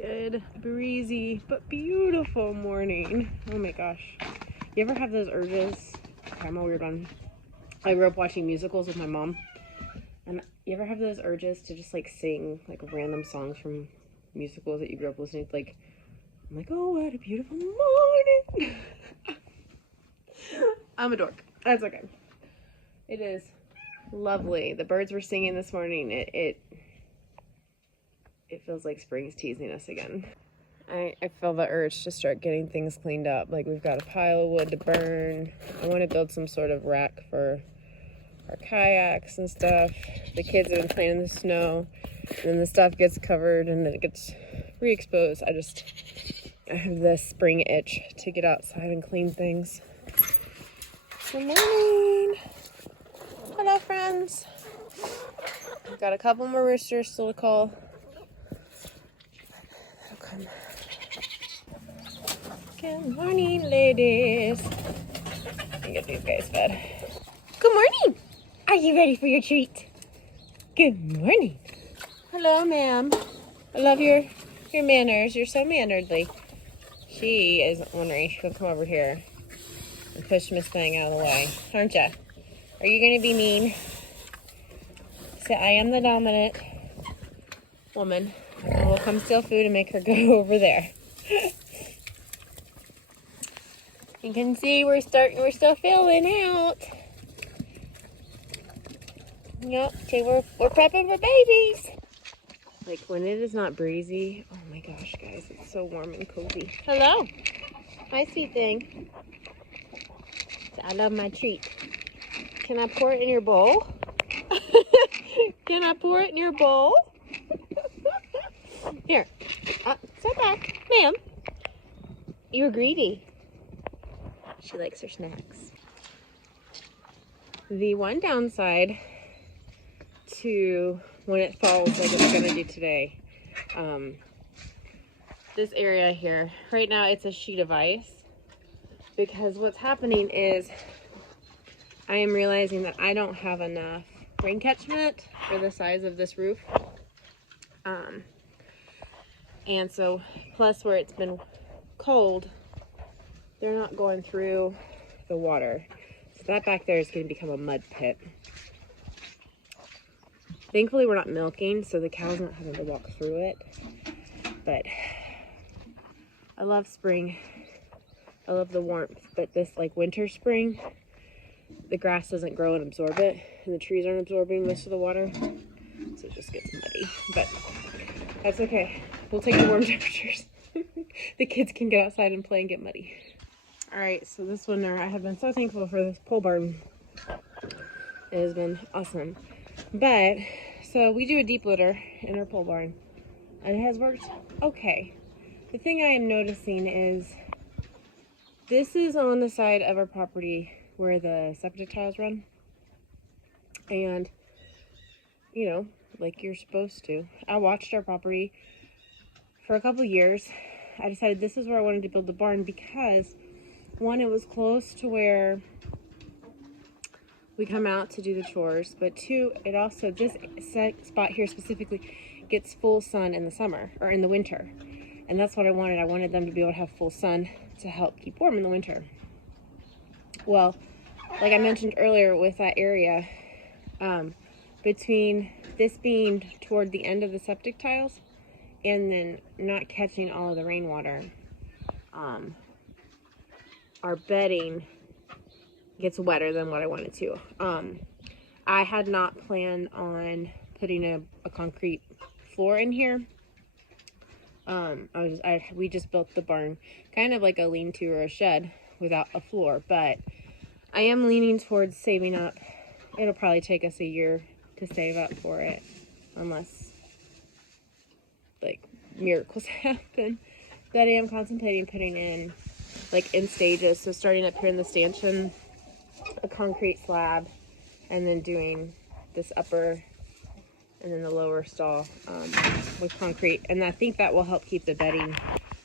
Good, breezy, but beautiful morning. Oh my gosh. You ever have those urges? Okay, I'm a weird one. I grew up watching musicals with my mom. And you ever have those urges to just like sing like random songs from musicals that you grew up listening to? Like, I'm like, oh, what a beautiful morning. I'm a dork. That's okay. It is lovely. The birds were singing this morning. It feels like spring's teasing us again. I feel the urge to start getting things cleaned up. Like, we've got a pile of wood to burn. I want to build some sort of rack for our kayaks and stuff. The kids have been playing in the snow, and then the stuff gets covered and then it gets re-exposed. I have this spring itch to get outside and clean things. Good morning. Hello, friends. I've got a couple more roosters still to call. Come. Good morning, ladies. Let me get these guys fed. Good morning. Are you ready for your treat? Good morning. Hello, ma'am. I love your manners. You're so mannerly. She is wondering if she can come over here and push Miss Thing out of the way, aren't ya? Are you going to be mean? So I am the dominant woman. I will come steal food and make her go over there. You can see we're still filling out. Yep, okay, we're prepping for babies. Like, when it is not breezy, oh my gosh, guys, it's so warm and cozy. Hello. Hi, sweet thing. I love my treat. Can I pour it in your bowl? Can I pour it in your bowl? Here. Sit back. Ma'am. You're greedy. She likes her snacks. The one downside to when it falls like it's going to do today, this area here, right now it's a sheet of ice, because what's happening is I am realizing that I don't have enough rain catchment for the size of this roof. And so, plus where it's been cold, they're not going through the water. So that back there is going to become a mud pit. Thankfully, we're not milking, so the cow's not having to walk through it. But I love spring. I love the warmth. But this, like, winter spring, the grass doesn't grow and absorb it, and the trees aren't absorbing most of the water, so it just gets muddy. But that's okay. We'll take the warm temperatures. The kids can get outside and play and get muddy. All right, so this winter, I have been so thankful for this pole barn. It has been awesome. But, so we do a deep litter in our pole barn, and it has worked okay. The thing I am noticing is this is on the side of our property where the septic tiles run. And, you know, like you're supposed to. I watched our property for a couple years. I decided this is where I wanted to build the barn because, one, it was close to where we come out to do the chores, but two, it also, this spot here specifically gets full sun in the summer or in the winter. And that's what I wanted. I wanted them to be able to have full sun to help keep warm in the winter. Well, like I mentioned earlier with that area, between this being toward the end of the septic tiles and then not catching all of the rainwater, our bedding gets wetter than what I wanted to. I had not planned on putting a concrete floor in here. We just built the barn kind of like a lean-to or a shed without a floor, but I am leaning towards saving up. It'll probably take us a year to save up for it, unless like miracles happen. That I am contemplating putting in like in stages. So starting up here in the stanchion, a concrete slab, and then doing this upper and then the lower stall with concrete. And I think that will help keep the bedding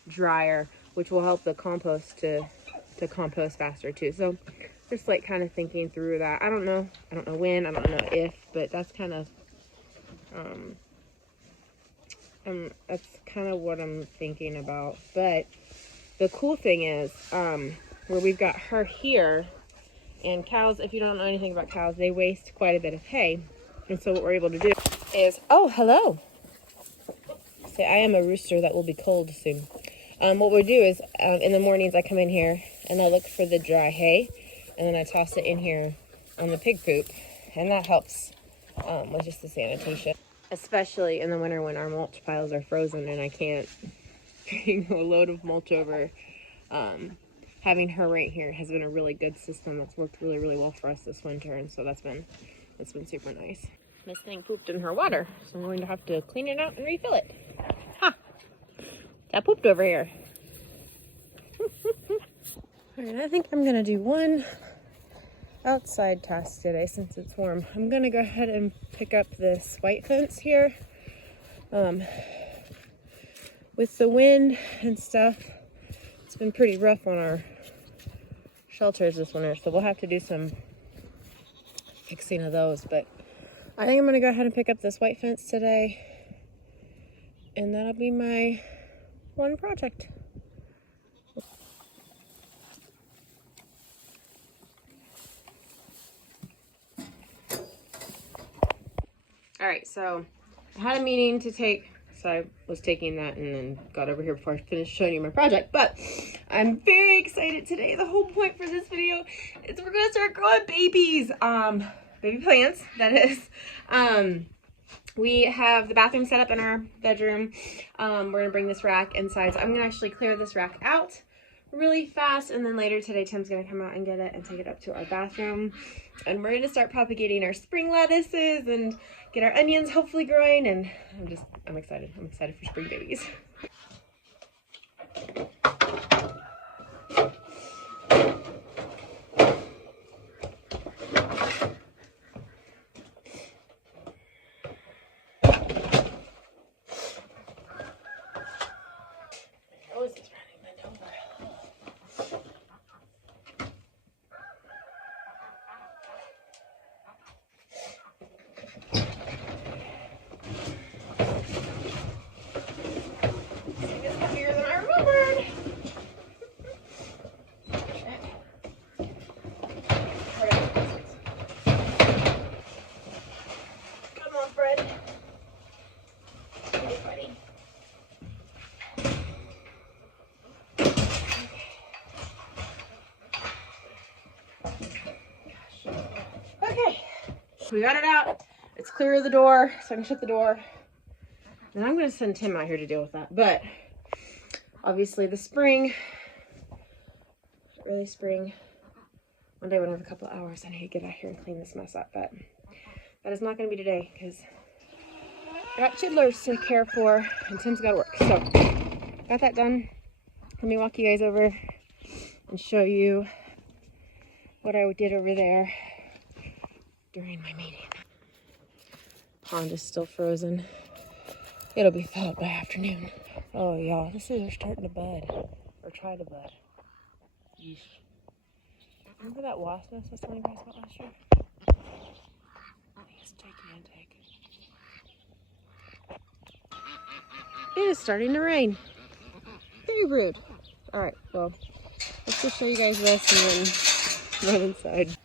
drier, which will help the compost to compost faster too. So just like kind of thinking through that. I don't know when, I don't know if, but that's kind of That's kind of what I'm thinking about. But the cool thing is, where we've got her here, and cows, if you don't know anything about cows, they waste quite a bit of hay. And so what we're able to do is, oh, hello. Say, I am a rooster that will be cold soon. What we'll do is, in the mornings I come in here and I look for the dry hay, and then I toss it in here on the pig poop, and that helps with just the sanitation. Especially in the winter when our mulch piles are frozen and I can't bring a load of mulch over. Having her right here has been a really good system that's worked really, really well for us this winter, and so that's been super nice. This thing pooped in her water, so I'm going to have to clean it out and refill it. Ha! That pooped over here. Alright, I think I'm going to do one outside task today since it's warm. I'm going to go ahead and pick up this white fence here. With the wind and stuff, it's been pretty rough on our shelters this winter, so we'll have to do some fixing of those. But I think I'm going to go ahead and pick up this white fence today, and that'll be my one project. All right, so I had a meeting to take, so I was taking that and then got over here before I finished showing you my project. But I'm very excited today. The whole point for this video is we're gonna start growing babies, baby plants, that is. We have the bathroom set up in our bedroom. We're gonna bring this rack inside. So I'm gonna actually clear this rack out really fast, and then later today Tim's gonna come out and get it and take it up to our bathroom, and we're gonna start propagating our spring lettuces and get our onions hopefully growing, and I'm excited for spring babies. Okay, we got it out. It's clear of the door, so I can shut the door. And I'm going to send Tim out here to deal with that. But obviously the spring, early spring, one day when I have a couple of hours, I need to get out here and clean this mess up. But that is not going to be today because I got chidlers to care for and Tim's got to work. So got that done. Let me walk you guys over and show you what I did over there during my meeting. Pond is still frozen. It'll be thawed by afternoon. Oh y'all, this is starting to bud, or try to bud. Yeesh. Remember that wasp nest I was telling you guys about last year? I think it's taking intake. It is starting to rain. Very rude. All right, well, let's just show you guys this and then run inside.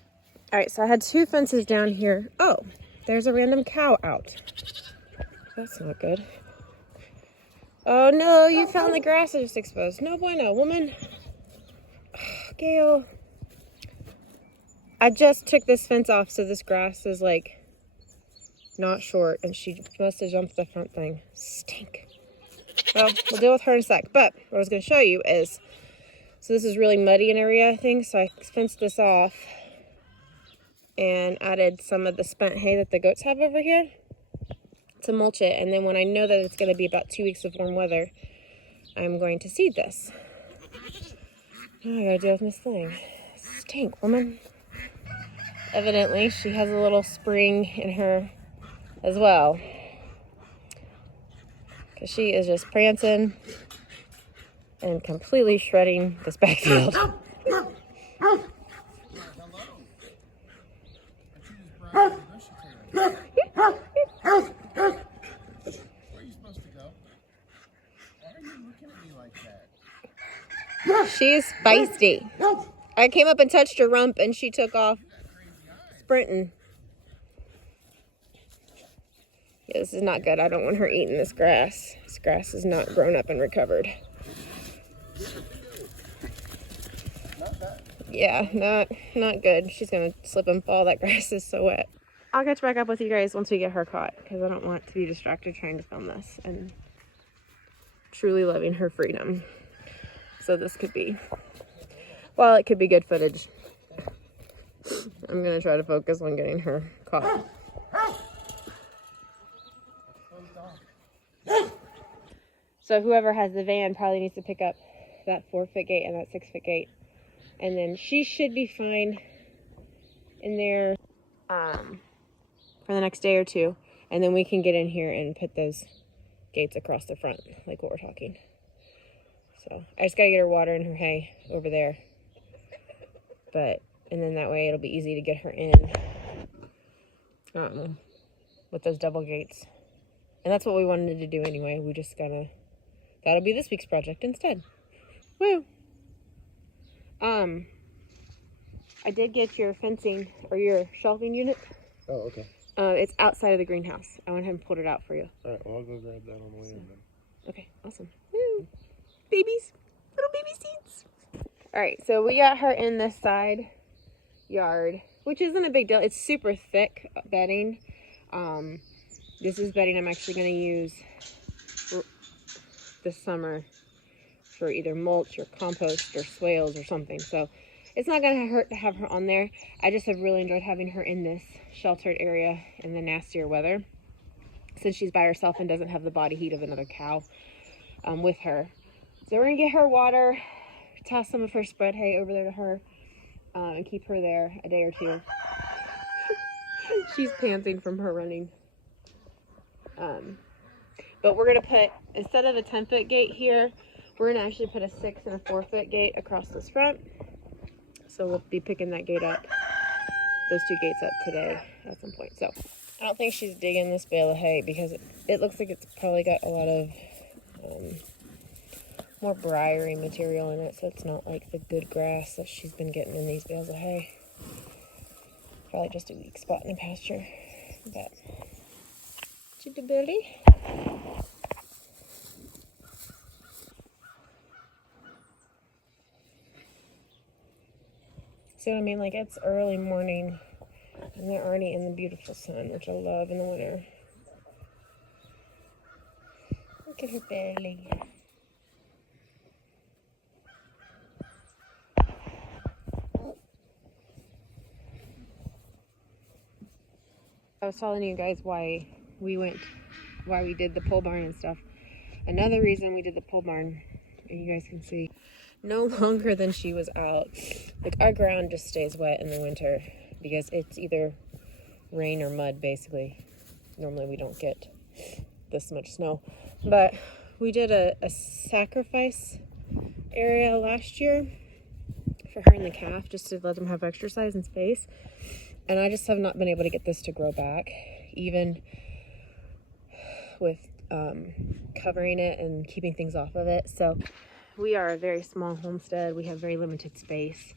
All right, so I had two fences down here. Oh, there's a random cow out. That's not good. Oh no, you found the grass that is exposed. No bueno, woman. Gail. I just took this fence off, so this grass is like not short, and she must have jumped the front thing. Stink. Well, we'll deal with her in a sec. But what I was going to show you is, so this is really muddy an area, I think, so I fenced this off and added some of the spent hay that the goats have over here to mulch it. And then when I know that it's going to be about 2 weeks of warm weather, I'm going to seed this. Now I gotta deal with this thing. Stink, woman. Evidently, she has a little spring in her as well, because she is just prancing and completely shredding this backfield. She's feisty. I came up and touched her rump and she took off sprinting. Yeah, this is not good. I don't want her eating this grass. This grass is not grown up and recovered. Yeah, not good. She's gonna slip and fall. That grass is so wet. I'll catch back up with you guys once we get her caught, because I don't want to be distracted trying to film this and truly loving her freedom. So this could be, well, it could be good footage. I'm gonna try to focus on getting her caught. So whoever has the van probably needs to pick up that 4-foot gate and that 6-foot gate. And then she should be fine in there for the next day or two. And then we can get in here and put those gates across the front, like what we're talking. So I just gotta get her water and her hay over there. And then that way it'll be easy to get her in with those double gates. And that's what we wanted to do anyway. We just that'll be this week's project instead. Woo! I did get your fencing or your shelving unit. Oh, okay. It's outside of the greenhouse. I went ahead and pulled it out for you. All right, well, I'll go grab that on the way in then. Okay, awesome. Woo. Babies, little baby seeds. All right, so we got her in this side yard, which isn't a big deal. It's super thick bedding. This is bedding I'm actually going to use this summer for either mulch or compost or swales or something. So it's not going to hurt to have her on there. I just have really enjoyed having her in this sheltered area in the nastier weather, since she's by herself and doesn't have the body heat of another cow with her. So we're going to get her water, toss some of her spread hay over there to her, and keep her there a day or two. She's panting from her running. But we're going to put, instead of a 10-foot gate here, we're going to actually put a 6 and a 4-foot gate across this front. So we'll be picking that gate up, those two gates up today at some point. So I don't think she's digging this bale of hay because it looks like it's probably got a lot of more briary material in it. So it's not like the good grass that she's been getting in these bales of hay. Probably just a weak spot in the pasture. But Chitty-bitty. See what I mean? Like, it's early morning and they're already in the beautiful sun, which I love in the winter. Look at her belly. I was telling you guys why we did the pole barn and stuff. Another reason we did the pole barn, and you guys can see, no longer than she was out. Like, our ground just stays wet in the winter because it's either rain or mud, basically. Normally we don't get this much snow. But we did a sacrifice area last year for her and the calf, just to let them have exercise and space. And I just have not been able to get this to grow back, even with covering it and keeping things off of it. So we are a very small homestead. We have very limited space.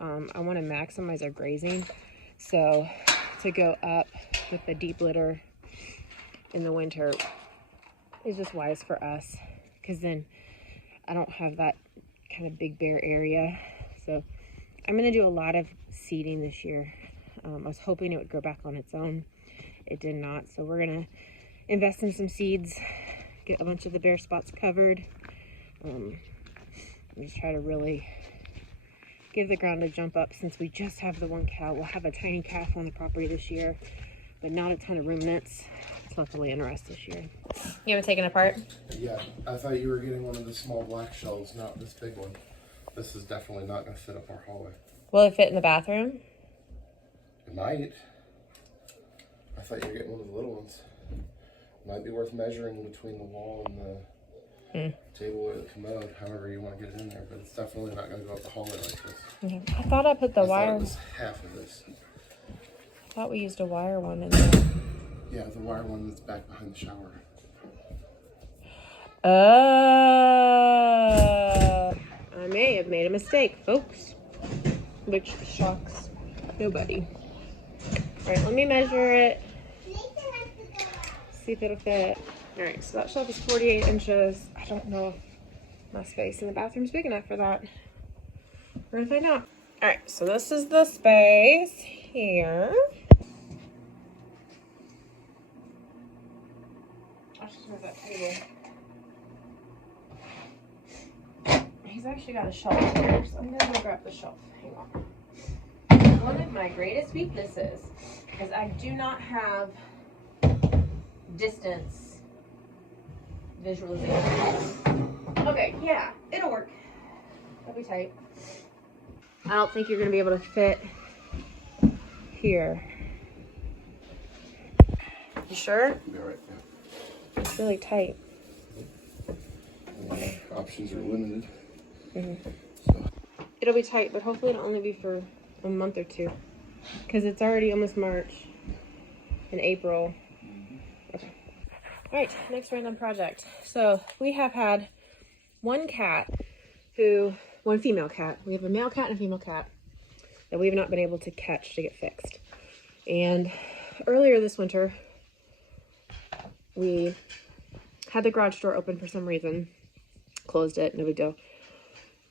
I want to maximize our grazing. So to go up with the deep litter in the winter is just wise for us, because then I don't have that kind of big bare area. So I'm going to do a lot of seeding this year. I was hoping it would grow back on its own. It did not. So we're going to invest in some seeds, get a bunch of the bare spots covered. And just try to really give the ground a jump up, since we just have the one cow. We'll have a tiny calf on the property this year, but not a ton of ruminants. It's luckily in rest this year. You haven't taken apart? Yeah, I thought you were getting one of the small black shells, not this big one. This is definitely not going to fit up our hallway. Will it fit in the bathroom? It might. I thought you were getting one of the little ones. Might be worth measuring between the wall and the table or the commode, however you want to get it in there, but it's definitely not going to go up the hallway like this. Okay. I thought I put the wire. It was half of this. I thought we used a wire one in there. Yeah, the wire one that's back behind the shower. Oh. made a mistake, folks, which shocks nobody. All right, let me measure it. See if it'll fit. All right, so that shelf is 48 inches. I don't know if my space in the bathroom's big enough for that. We're gonna find out. All right, so this is the space here. I'll just move that table. He's actually got a shelf here, so I'm gonna go grab the shelf. Hang on. One of my greatest weaknesses is I do not have distance visualization. Okay, yeah, it'll work. It'll be tight. I don't think you're gonna be able to fit here. You sure? You'll be all right. Yeah. It's really tight. Options are limited. Mm-hmm. So. It'll be tight, but hopefully it'll only be for a month or two. Because it's already almost March and April. Okay. All right, next random project. So we have had one female cat. We have a male cat and a female cat that we have not been able to catch to get fixed. And earlier this winter, we had the garage door open for some reason. Closed it, no big deal.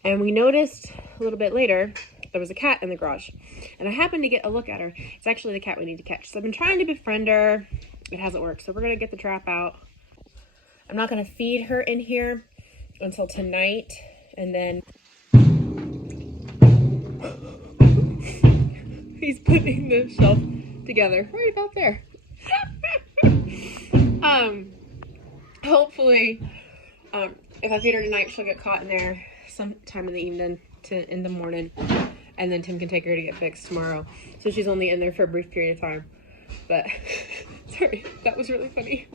And we noticed a little bit later, there was a cat in the garage. And I happened to get a look at her. It's actually the cat we need to catch. So I've been trying to befriend her. It hasn't worked. So we're going to get the trap out. I'm not going to feed her in here until tonight. And then he's putting the shelf together right about there. Hopefully, if I feed her tonight, she'll get caught in there sometime in the evening in the morning, and then Tim can take her to get fixed tomorrow. So she's only in there for a brief period of time. But sorry, that was really funny.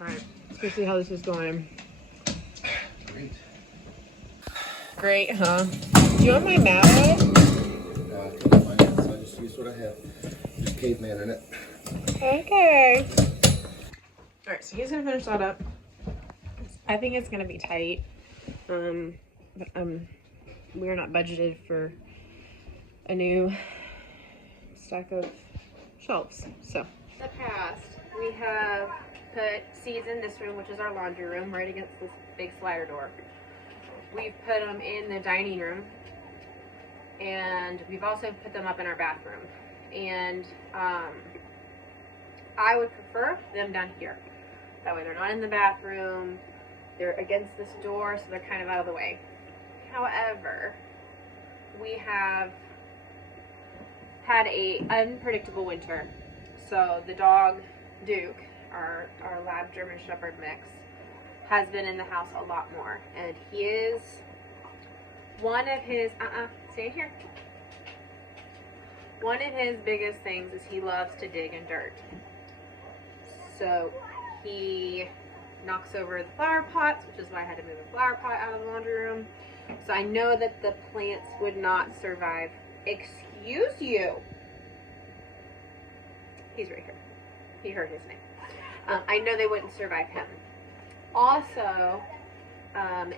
All right, let's go see how this is going. Great, huh? Do you want my mat? I just used what I have. Just caveman in it. Okay. All right, so he's gonna finish that up. I think it's gonna be tight. But we're not budgeted for a new stack of shelves. So in the past, we have put seeds in this room, which is our laundry room, right against this big slider door. We've put them in the dining room, and we've also put them up in our bathroom. And I would prefer them down here. That way they're not in the bathroom, they're against this door, so they're kind of out of the way. However, we have had a unpredictable winter. So the dog, Duke, our lab German Shepherd mix, has been in the house a lot more. And he is one of his, stay here. One of his biggest things is he loves to dig in dirt. So he knocks over the flower pots, which is why I had to move the flower pot out of the laundry room. So I know that the plants would not survive. Excuse you. He's right here. He heard his name. I know they wouldn't survive him. Also,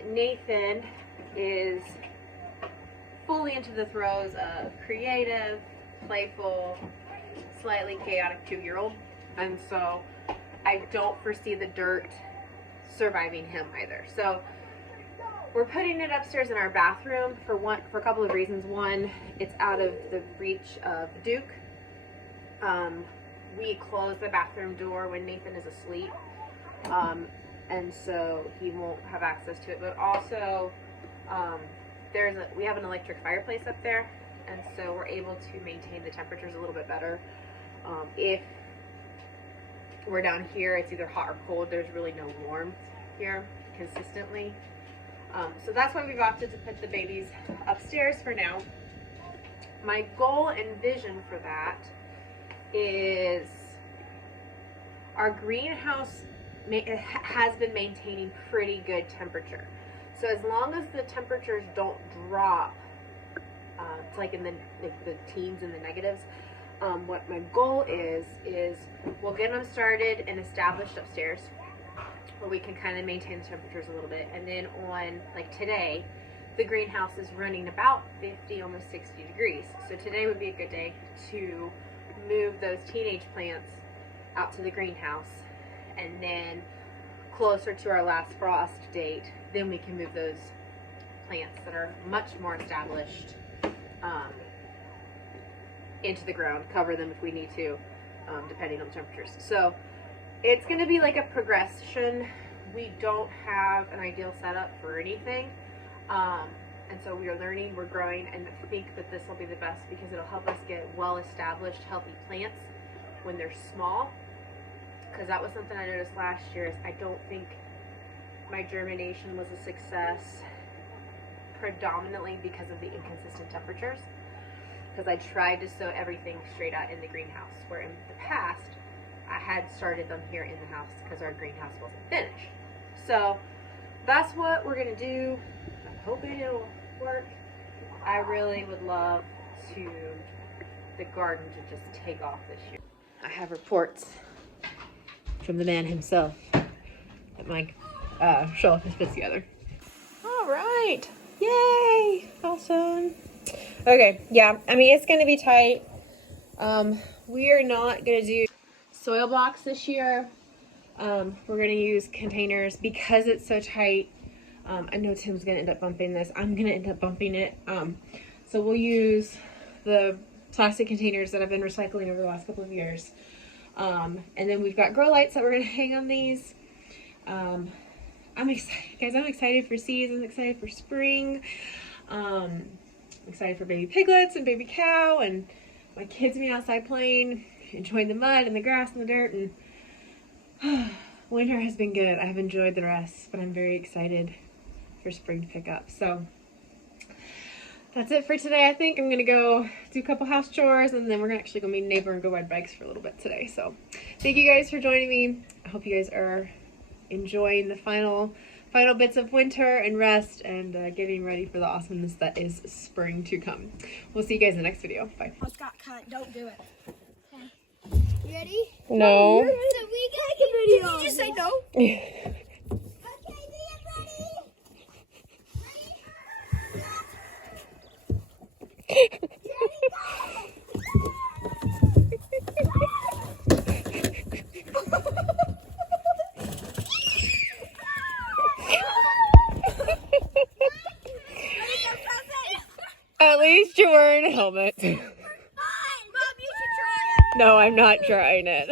Nathan is fully into the throes of creative, playful, slightly chaotic 2-year-old. And so I don't foresee the dirt surviving him either. So we're putting it upstairs in our bathroom for a couple of reasons. One, it's out of the reach of Duke. We close the bathroom door when Nathan is asleep, and so he won't have access to it. But also, we have an electric fireplace up there, and so we're able to maintain the temperatures a little bit better. If we're down here, it's either hot or cold. There's really no warmth here consistently. So that's why we've opted to put the babies upstairs for now. My goal and vision for that is our greenhouse has been maintaining pretty good temperature. So as long as the temperatures don't drop, it's like in the teens and the negatives, what my goal is we'll get them started and established upstairs where we can kind of maintain the temperatures a little bit. And then on, like today, the greenhouse is running about 50, almost 60 degrees. So today would be a good day to move those teenage plants out to the greenhouse, and then closer to our last frost date, then we can move those plants that are much more established into the ground, cover them if we need to, depending on temperatures. So it's going to be like a progression. We don't have an ideal setup for anything, and so we are learning, we're growing, and I think that this will be the best because it'll help us get well-established, healthy plants when they're small. Because that was something I noticed last year, is I don't think my germination was a success, predominantly because of the inconsistent temperatures. Because I tried to sow everything straight out in the greenhouse, where in the past I had started them here in the house because our greenhouse wasn't finished. So that's what we're gonna do. I'm hoping it'll work. I really would love the garden to just take off this year. I have reports from the man himself that my shelf has put together. All right, yay, awesome. Okay, yeah, I mean, it's gonna be tight. We are not gonna do soil blocks this year. We're gonna use containers because it's so tight. I know Tim's gonna end up bumping this. I'm gonna end up bumping it. So we'll use the plastic containers that I've been recycling over the last couple of years. And then we've got grow lights that we're gonna hang on these. I'm excited, guys. I'm excited for seeds. I'm excited for spring. I'm excited for baby piglets and baby cow, and my kids being outside playing, enjoying the mud and the grass and the dirt. And winter has been good. I've enjoyed the rest, but I'm very excited for spring to pick up. So that's it for today. I think I'm gonna go do a couple house chores, and then we're gonna actually go meet a neighbor and go ride bikes for a little bit today. So thank you guys for joining me. I hope you guys are enjoying the final bits of winter and rest, and getting ready for the awesomeness that is spring to come. We'll see you guys in the next video. Bye. Oh, Scott, don't do it. Okay. You ready? No. So we got a video. Did you just say no? Okay, At least you're wearing a helmet. Mom, you should try it. No, I'm not trying it.